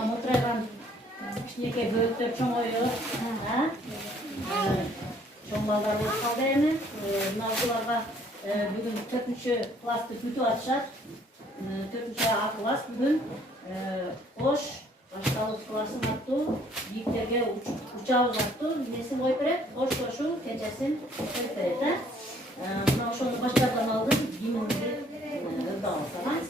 Мутрайган кичинекей бөлүктөр чоңоюп, чоң балдар болуп калды эми. Мына ушуларга бүгүн 4-классты бүтүп атышат. 4А класс бүгүн кош башталыш классын аттуу бийиктерге учабыз аттуу несин коюп берет, кош кошу кечесин коюп берет. Мына ошону баштардан алдын гимнди ырдап алсак.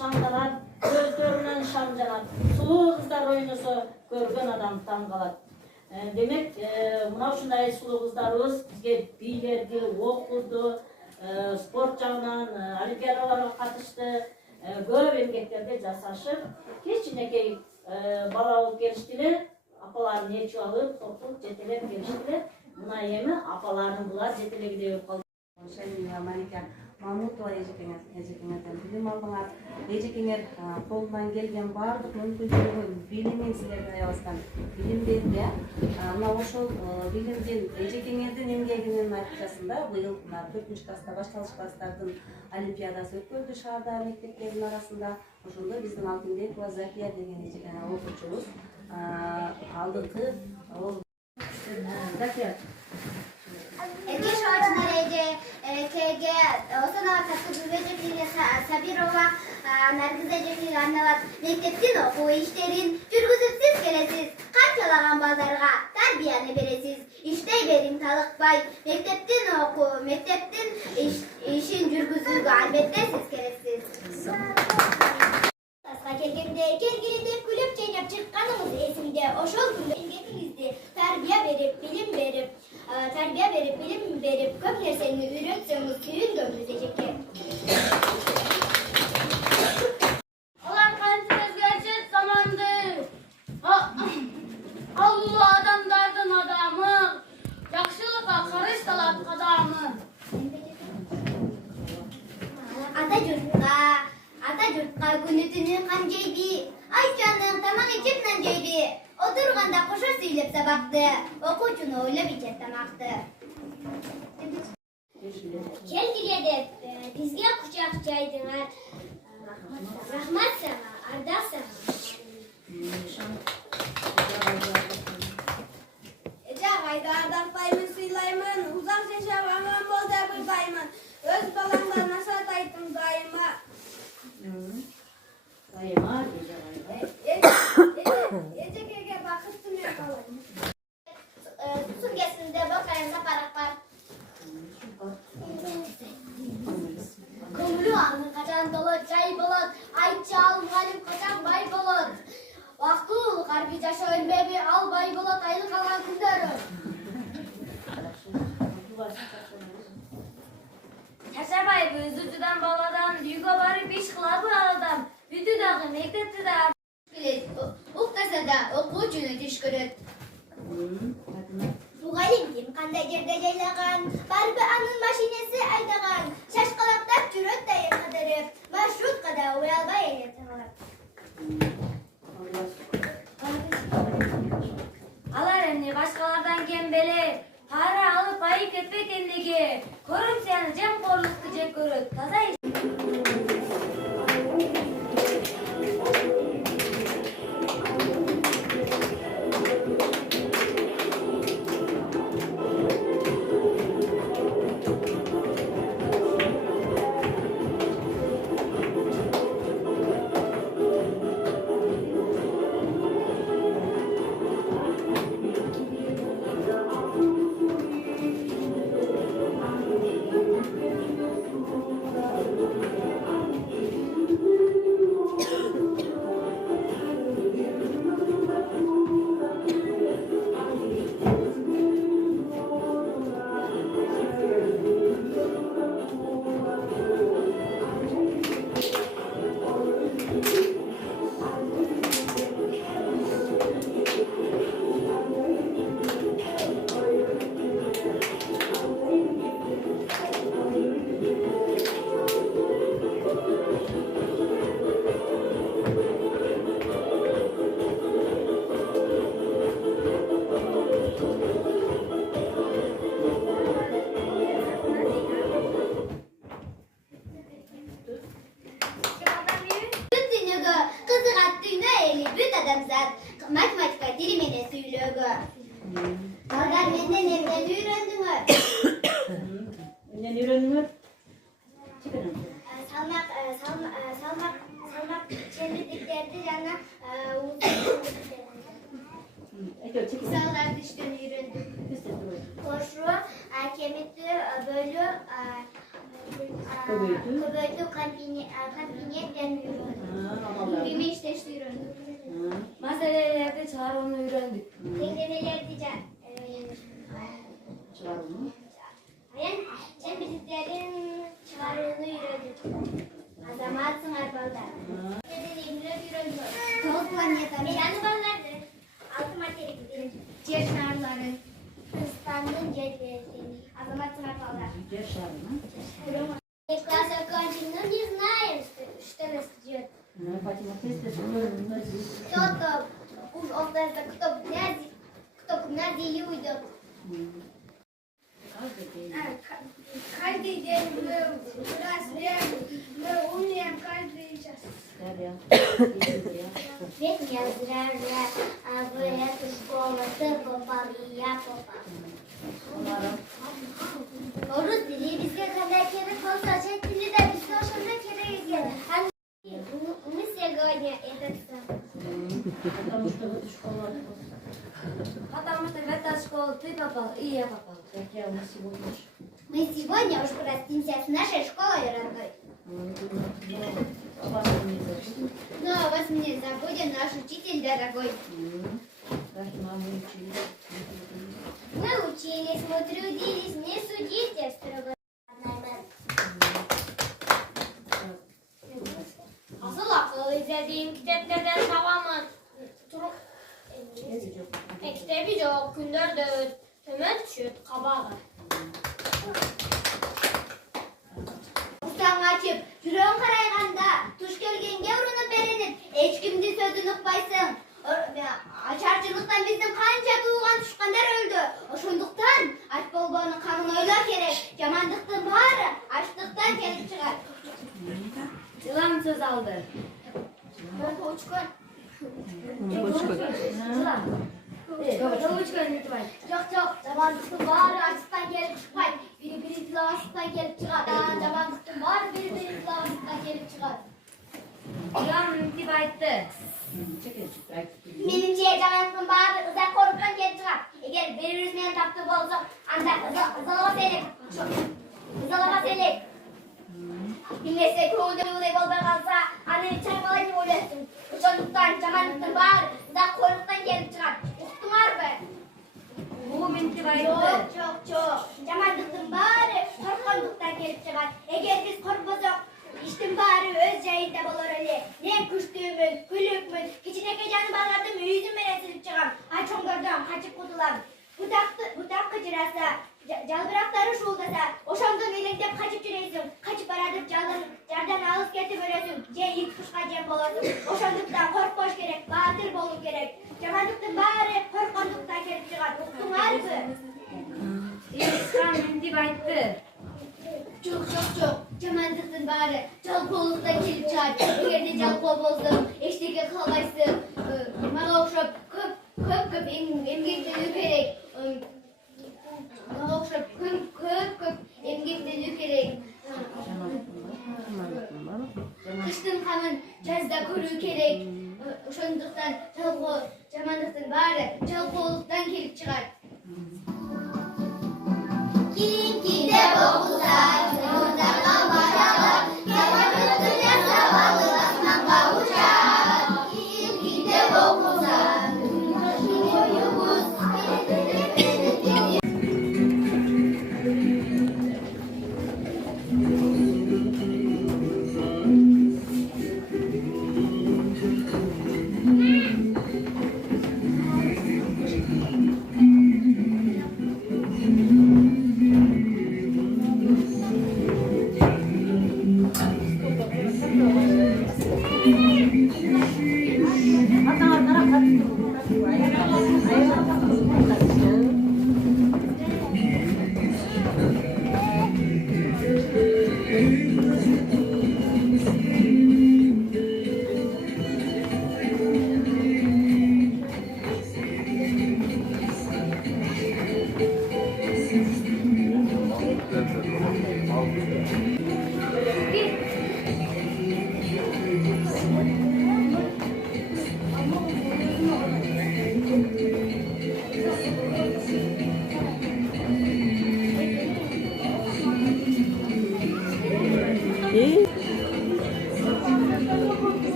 Шаңдалат, көздөрүнөн шаң жанат, сулуу кыздар ойносо көргөн адам таң калат. Демек, мына ушундай сулуу кыздарыбыз бизге бийлерди, окуду, спорт жагынан олимпиадаларга катышты, көп эмгектерди жасашып, кичинекей бала болуп келиштилер, апаларын ээрчип алып, топтук жетелеп келиштилер. Мына эми апаларын булар жетелегидей болуп калды. Малика Мамутова эжекеңерден билим алдыңар. Эжекеңер колунан келген баардык мүмкүнчүлүгүн билимин силерге аябастан билим берди. Мына ошол билимдин эжекеңердин эмгегинин натыйжасында быйыл 4-класста башталыш класстардын олимпиадасы өткөрүлдү шаардагы мектептердин арасында. Ошондо биздин Алтынбекова Закия деген окуучубуз алдыңкы Закия Erkeş Hocaları'ydı, KG, Osanağa Katkı Büyücekliğine Sabirova, Nargıza Cekliğine anlavat, mekteptin oku işlerin, cürgüzüp siz gelesiz, kaçalagan bazarga, terbiyeni beresiz, iştey verin talıkbay, mekteptin oku, mekteptin işin cürgüzüğü, albette siz gelesiz. Tasga kelgende ata yurtqa günü qanjaydi. Ayşanın tamam içip nanjaydi. Oturganda qo'shiq söylep sabaqdi. O'quvchini o'ylab ichib tamaqdi. Kelgile deb bizga quchoq joydinglar. Rahmat sana, ardaq sana. Ecağayda ardaqlayman, sıylayman, uzaq yaşab aman bol deb uylayman. Öz balamdan nasat aytdım daima. Daima Ecekege bakıttım yakalayım. Sungesinde bakayım parak. Kömürü anı kaçan dolu çay bulut. Ayça al muhalim kaçan bay bulut. Vakul karbi caşa ölmebi al bay bulut. Aylı kalan günleri. Yaşabay bu üzücüden baladan, yugo barı biş kılabı aladan. Bütü dağı mektepti de Uqtasa da o'quvchini tish ko'radi. Muğalim kim qanday yerda joylagan, barbi anın mashinasi aydagan, shashqaloqdan churotday qidirib, marshrutkada o'yalmay aytagan. alar emni başkalardan kembeli. Para alıp ayık etmek endigi. Korrupsiyanı cem korluk kıcak görüp. Taza iş. Matematika dilimine söylüyor. Kadar benden evden öğrendim. Ne öğreniyor? Salmak çevirdiklerdi yana kısalar dıştan öğrendim. Koşu, kemikli, bölü, köböydü, kampiyetten öğrendim. Gümüş teşte öğrendim. Meselelerde çağrını öğrendik. Teknemelerde Çağırın. sen bildiklerin çağrını öğrendim. Azamatsın arbalda. Toz planeta. Yani ballardır. Altı materyali. Ceşnarları. Kıstanın cedveli. Azamatsın arbalda. Yaşarın. Класс окончен, но не знаем, что нас ждет. Кто-то уж кто к гимназии уйдет. Каждый день мы взрослеем, мы умеем каждый час. Ведь я здравия, а в эту школу ты попал, и я попал. Oruz dili bizge kadar kere kolsa çek dili de bizge hoşuna kere gidiyor. Мы сегодня это Потому что в эту школу ты попал, и я попал. Мы сегодня уж простимся с нашей школой родной. Но вас мы не забудем, наш учитель дорогой. Мы учились, мы трудились, не судите строго. Asıl akıl izlediğim kitaplardan tamamı. Kitabı yok, gündür dövüt, tümün düşüt, kabağı. Sana açıp, yüreğin karayganda, tuş gelgenge urunup berenip, hiç kimdi sözünü ukpaysın. Açarçılıktan bizim kanca tuğgan tuşkanlar öldü. Oşunduktan aç bolboğunun kanını oyla gerek. Yamandıktın bari, açlıktan gelip çıkar. Yılan söz aldı. Uçkun. Yılan. Çok uçkan lütfen. Yok, zamandıktın bari, açlıktan gelip çıkar. Biri silahsızdan gelip çıkar. Zamandıktın bari, biri silahsızdan gelip çıkar. Yılan intip aytdı. Menimce zamandıktın bari, ızak korkudan gelip çıkar. Eğer birimiz meni taptı bolsa, anda ızalama selik. Izalama selik. Bilmese köyde boldan kalsa, anneni çarpalayıp oynasın. Uçanlıktan, zamandıktın bari, ızak korkudan gelip çıkar. Uktun harbi. Bu intip aytdı. Çok. Zamandıktın bari, korkunduktan gelip çıkar. Eğer biz korkmasak, İşte bari öz yayında bolor öyle. Ne kuştuğumuz, gülükmüz, kiçineke canı bağladım, yüzüme silip çıkam. Ay çoğungördım, kaçıp kutulam. Budak kıcırasa, jalbırakları şuldasa, oşamdığın elindep kaçıp жүрейсің. Kaçıp baradıp jardan ağız ketip öresin. Je ilk kuşka jem bolasın. Oşamdıktan korkboş gerek, batır bolu gerek. Jamandıktın bari, korkunduktan gelip çıkar. Uktun harbi. İlkan intip aytdı. Çok. Jamandıktın bari. Jalkolukta kelip çıkar. Egerde jalkol bolsam, eşteke kalbaysın. Mağa okşap, köp emgekte kerek. Mağa okşap, köp emgekte kerek. Kıştın kamın жазda көрүү керек. Ошондуктан жамандыктын баары жалкоолуктан келип чыгат. Кийинкиде болса, сыйырдарга баралар, жамандыктын жасабалы асманга учат. Кийинкиде болса, оюбуз.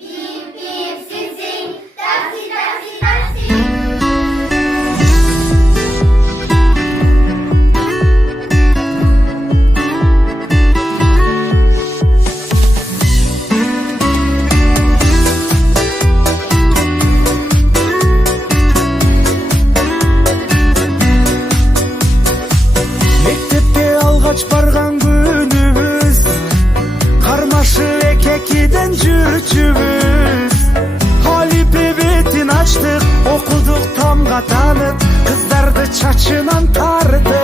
Bip bip sing sing, taksi taksi taksi. Мектепке алгач барган күнүбүз кармашы экекиден жүрчүбүз алипе бетин ачтык окудук тамга танып кыздарды чачынан тарды